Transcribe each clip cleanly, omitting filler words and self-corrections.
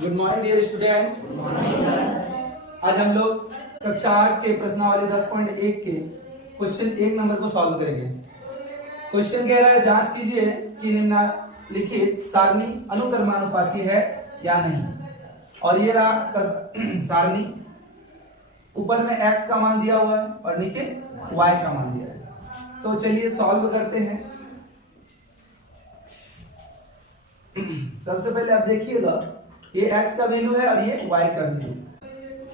Good morning dear students. आज हम लोग कक्षा 8 के प्रश्नावली 10.1 के क्वेश्चन 1 नंबर को सॉल्व करेंगे। क्वेश्चन कह रहा है जांच कीजिए कि निम्नलिखित सारणी अनुक्रमानुपाती है या नहीं। और ये रहा सारणी, ऊपर में x का मान दिया हुआ है और नीचे y का मान दिया है। तो चलिए सॉल्व करते हैं। सबसे पहले आप देखिएगा ये x का वैल्यू है और ये y का वैल्यू।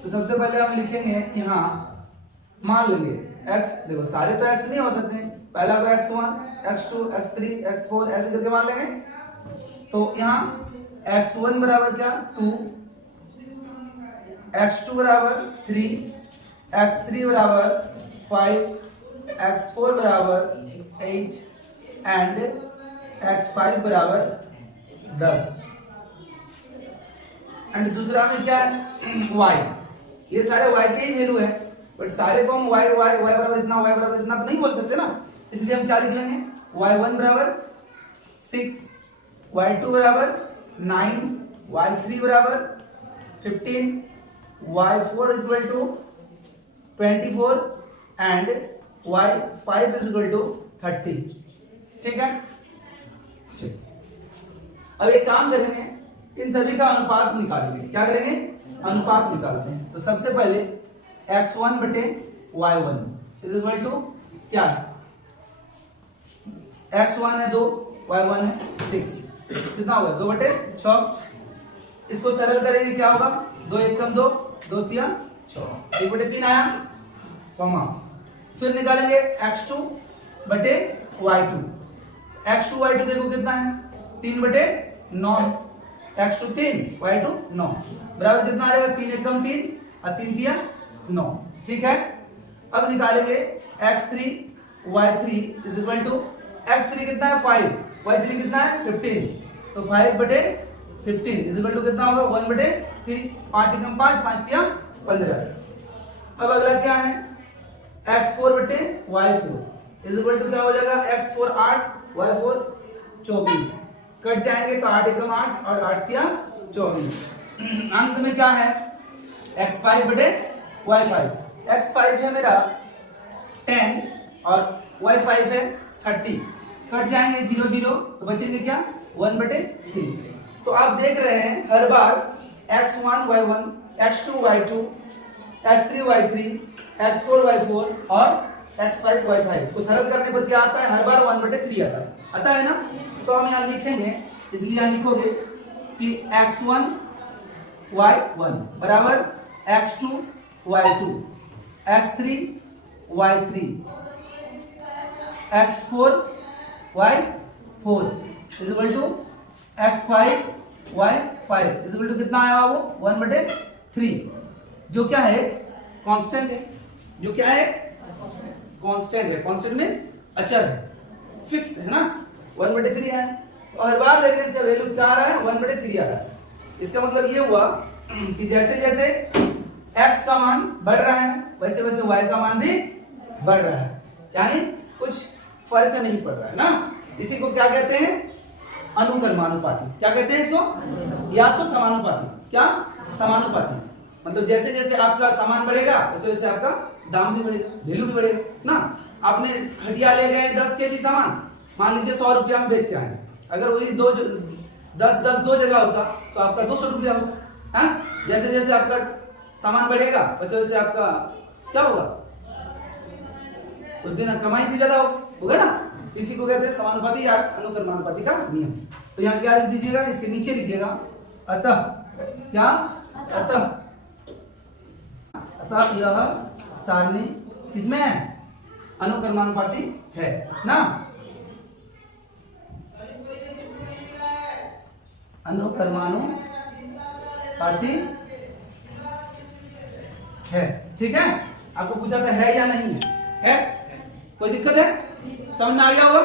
तो सबसे पहले हम लिखेंगे यहाँ मान लेंगे x, देखो सारे तो x नहीं हो सकते, पहला को x1, x2, x3, x4 ऐसे करके मान लेंगे। तो यहाँ x1 बराबर क्या 2, x2 बराबर 3, x3 बराबर 5, x4 बराबर 8 एंड x5 बराबर 10। एंड दूसरा में क्या है y, ये सारे y के ही वैल्यू है, बट सारे को हम y बराबर इतना तो नहीं बोल सकते ना, इसलिए हम क्या लिख लेंगे y1 बराबर 6, y2 बराबर 9, y3 बराबर 15, y4 equal to 24 and y5 is equal to 30। ठीक है, अब एक काम करेंगे, इन सभी का अनुपात निकालेंगे। क्या करेंगे? अनुपात निकालते हैं। तो सबसे पहले x1 बटे y1 इज इक्वल टू क्या है, x1 है 2, y1 है 6, कितना होगा 2 बटे 6। इसको सरल करेंगे क्या होगा, 2 1 कम 2, 2 3 6, 1 बटे 3 आया कॉमा। फिर निकालेंगे x2 बटे y2, x2 y2 देखो कितना है 3 बटे 9, x2 3 y2 9 बराबर कितना आ जाएगा 3 1 कम 3 और 3 3 9। ठीक है, अब निकालेंगे x3 y3 is equal to x3 कितना है 5, y3 कितना है 15, तो 5 बटे 15 इज इक्वल टू कितना होगा 1 बटे 3, 5 1 कम 5, 5 3 15। अब अगला क्या है x4 बटे y4 इज इक्वल टू क्या हो जाएगा x4 8, y4 24, कट जाएंगे तो 8 एकम 8 और 8 तिया 24। अंत में क्या है x5 बटे y5, x5 है मेरा 10 और y5 है 30, कट जाएंगे 0 0 तो बचेंगे क्या 1 बटे 3। तो आप देख रहे हैं हर बार x1 y1, x2 y2, x3 y3, x4 y4 और x5 y5 को सरल करने पर क्या आता है, हर बार 1 बटे 3 आता है ना। तो हम यहाँ लिखेंगे, इसलिए यहाँ लिखोगे कि x1 y1 बराबर x2 y2, x3 y3, x4 y4 is equal to x5 y5 is equal to कितना आया वो 1 बटे 3, जो क्या है कांस्टेंट है, जो क्या है कांस्टेंट है। कांस्टेंट मींस अचर है, फिक्स है ना, 1 बटे 3 है। तो हर बार देखिए इसका वैल्यू क्या आ रहा है 1 बटे 3 आ रहा है। इसका मतलब ये हुआ कि जैसे जैसे x का मान बढ़ रहा है वैसे वैसे y का मान भी बढ़ रहा है, यानी कुछ फर्क नहीं पड़ रहा है ना। इसी को क्या कहते हैं अनुक्रमानुपाती। क्या कहते हैं इसको, या तो समानुपाती। क्या समानुपाती मतलब जैसे जैसे आपका सामान बढ़ेगा वैसे वैसे आपका दाम भी बढ़ेगा, वैल्यू भी बढ़ेगा ना। आपने खटिया ले गए 10 केजी सामान, मान लीजिए 100 रुपया में बेच के आए, अगर वही 10 दो जगह होता तो आपका 200 रुपया होता है। जैसे जैसे आपका सामान बढ़ेगा वैसे वैसे आपका क्या होगा, उस दिन कमाई भी ज्यादा होगा ना। इसी को कहते हैं समानुपाती या अनुक्रमानुपाती का नियम। तो यहाँ क्या लिख दीजिएगा, इसके नीचे लिखिएगा अतः, क्या अतः यह सारणी किसमें है, अनुक्रमानुपाती है ना। अनुक्रमानुपाती है, ठीक है। आपको पूछा था है या नहीं है, कोई दिक्कत है, समझ में आ गया होगा।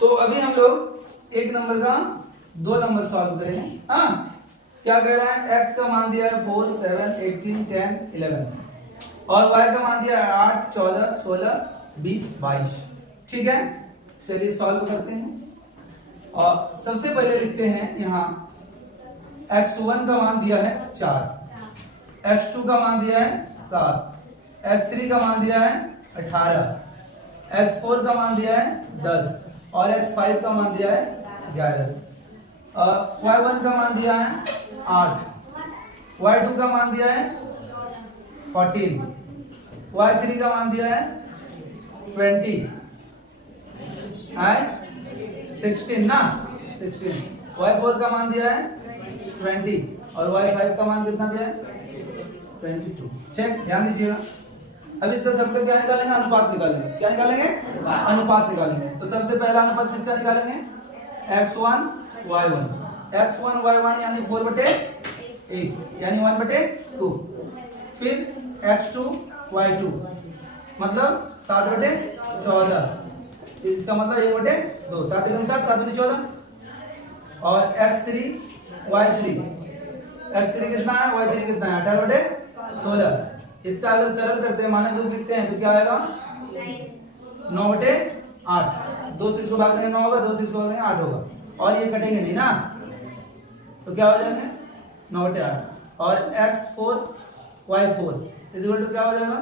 तो अभी हम लोग 1 नंबर का 2 नंबर सॉल्व करेंगे। हाँ, क्या कह रहा है, x का मान दिया है 4, 7, 18, 10, 11 और y का मान दिया है 8, 14, 16, 20, 22। ठीक है, चलिए सॉल्व करते हैं। और सबसे पहले लिखते हैं यहाँ x1 का मान दिया है 4, x2 का मान दिया है 7, x3 का मान दिया है 18, x4 का मान दिया है 10 और x5 का मान दिया है 11। y1 का मान दिया है 8, y2 का मान दिया है 14, y3 का मान दिया है 20 है 16 ना 16, y4 का मान दिया है 20 और y5 का मान कितना दिया है 22। ठीक, ध्यान दीजिएगा। अब इसका सबका क्या निकालेंगे? अनुपात निकालेंगे। क्या निकालेंगे? अनुपात निकालेंगे। तो सबसे पहला अनुपात किसका निकालेंगे? x1 y1, x1 y1 यानी 4/8 यानी 1/2, फिर x2 y2 मतलब 7/14, इसका मतलब 1/2, 7 एकम 7, 7 दूनी 14 और x3 y3, x3 कितना है y3 कितना है 18/16। इसका अगर सरल करते हैं मानक रूप लिखते हैं तो क्या आएगा 9/8, 2 से इसको भाग देंगे 9 होगा, 2 से इसको भाग देंगे 8 होगा और ये कटेंगे नहीं ना, तो क्या हो जाएंगे 9/8 और x4 y4 इक्वल टू क्या हो जाएगा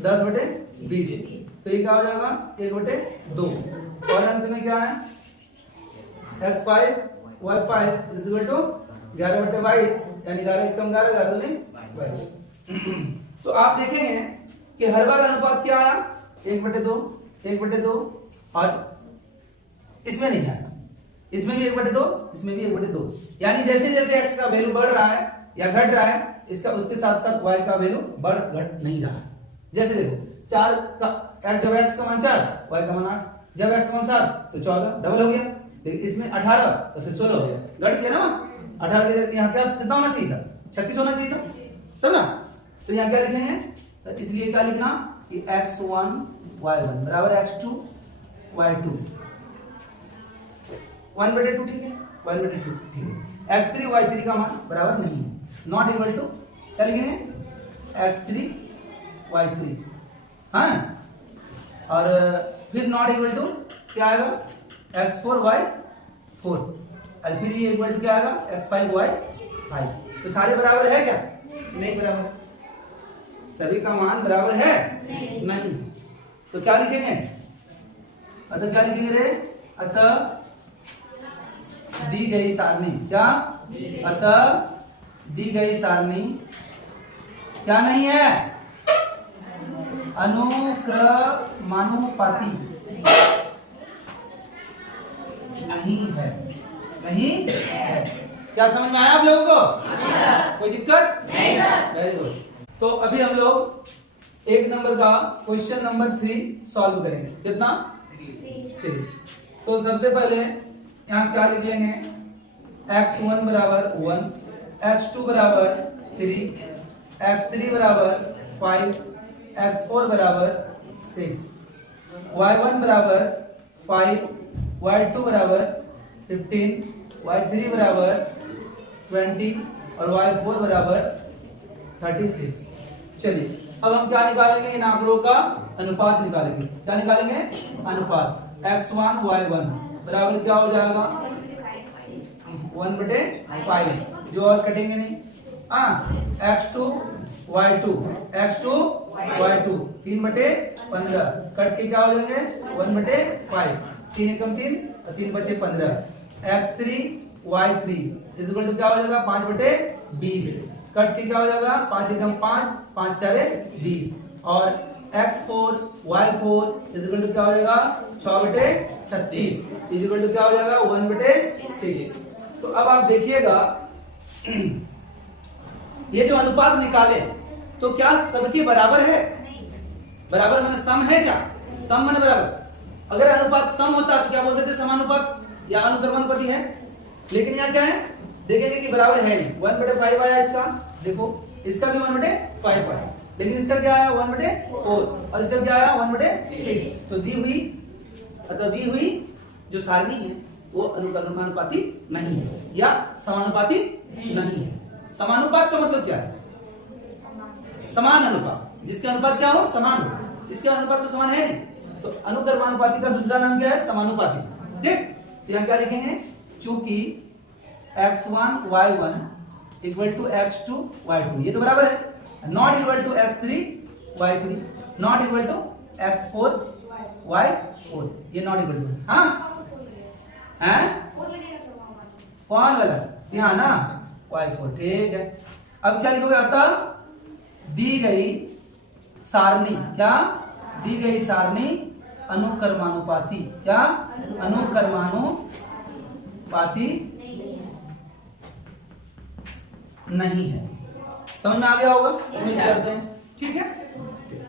10/20, तो ये क्या हो जाएगा 1/2 और अंत में क्या है x5 y5 इक्वल टू 11/22 यानी 11 कम 11 11 दूनी 22। तो आप देखेंगे कि हर बार अनुपात क्या आया 1/2 1/2 और इसमें नहीं आया, इसमें भी 1/2 इसमें भी 1/2, यानी जैसे जैसे x का वैल्यू बढ़ रहा है या घट रहा है इसका उसके साथ साथ y का वैल्यू बढ़ घट नहीं रहा है। जैसे देखो 4 का जब x का मान 4 y का मान 8, जब x का मान 7 तो 14 डबल हो गया, लेकिन इसमें 18 तो फिर 16 हो गया, घट गया ना 18 के यहाँ क्या कितना होना चाहिए था 36 होना चाहिए था तब ना, तो यहाँ क्या लिखेंगे तो इसलिए क्या लिखना कि x1 y1 बराबर x2 y2 1/2 ठीक है 1/2 ठीक है, x3 y3 का मान बराबर नहीं है, नॉट इक्वल टू क्या लिखेंगे x3 y3 हाँ, और फिर नॉट इक्वल टू क्या आएगा x4 y4 और फिर ये इक्वल टू क्या आएगा x5 y5। तो सारे बराबर है क्या? नहीं बराबर, सभी का मान बराबर है नहीं। तो क्या लिखेंगे अतः क्या लिखेंगे रे, अतः दी गई सारणी क्या, अतः दी गई सारणी क्या नहीं है अनुक्रमानुपाती नहीं है, नहीं है। क्या समझ में आया आप लोगों को? कोई दिक्कत नहीं सर, वेरी गुड। तो अभी हम लोग एक नंबर का क्वेश्चन नंबर 3 सॉल्व करेंगे। कितना 3। तो सबसे पहले यहाँ क्या लिख लेंगे x1 बराबर 1, x2 बराबर 3, x3 बराबर 5, x4 बराबर 6, y1 बराबर 5, y2 बराबर 15, y3 बराबर 20 और y4 बराबर 36। चलिए अब हम क्या निकालेंगे, इन आंकड़ों का अनुपात निकालेंगे। क्या निकालेंगे? अनुपात x1 y1 बराबर क्या हो जाएगा 1/5, जो और कटेंगे नहीं x2 y2 3/15 कट के क्या हो जाएंगे 1/5, 3 एकम 3 और 3 बचे 15, x3 y3 इक्वल टू क्या हो जाएगा 5/20 कट के क्या हो जाएगा 5 एकम 5 5 4 20 और x4 y4 इक्वल टू क्या हो जाएगा 6/36 इक्वल टू क्या हो जाएगा 1/6। तो अब आप देखिएगा ये जो अनुपात निकाले तो क्या सबके बराबर है? बराबर माने सम है क्या? सम माने बराबर। अगर अनुपात सम होता तो क्या बोलते थे समानुपात या अनुक्रमानुपाती है, लेकिन यहाँ क्या है देखेंगे कि बराबर है नहीं। 1/5 आया इसका, देखो इसका भी 1/5 आया, लेकिन इसका क्या आया 1/4 और इसका क्या आया 1/6। तो दी हुई जो सारणी है वो अनुक्रमानुपाती नहीं है या समानुपाती नहीं है। समानुपात का मतलब क्या है? समान अनुपात, जिसके अनुपात क्या हो समान हो, इसके अनुपात तो समान है नहीं। तो अनुक्रमानुपाती का दूसरा नाम क्या है समानुपाती। देख तो यहाँ क्या लिखेंगे, चूंकि x1 y1 equal to x2 y2, ये तो बराबर है। Not equal to x3 y3, not equal to x4 y4, ये नॉट इक्वल टू, हाँ हैं कौन वाला यहाँ ना y4, ठीक है। अब क्या लिखोगे, अतः दी गई सारणी, क्या दी गई सारणी अनुक्रमानुपाती, क्या अनुक्रमानुपाती नहीं है। समझ में आ गया होगा, उम्मीद करते हैं, ठीक है।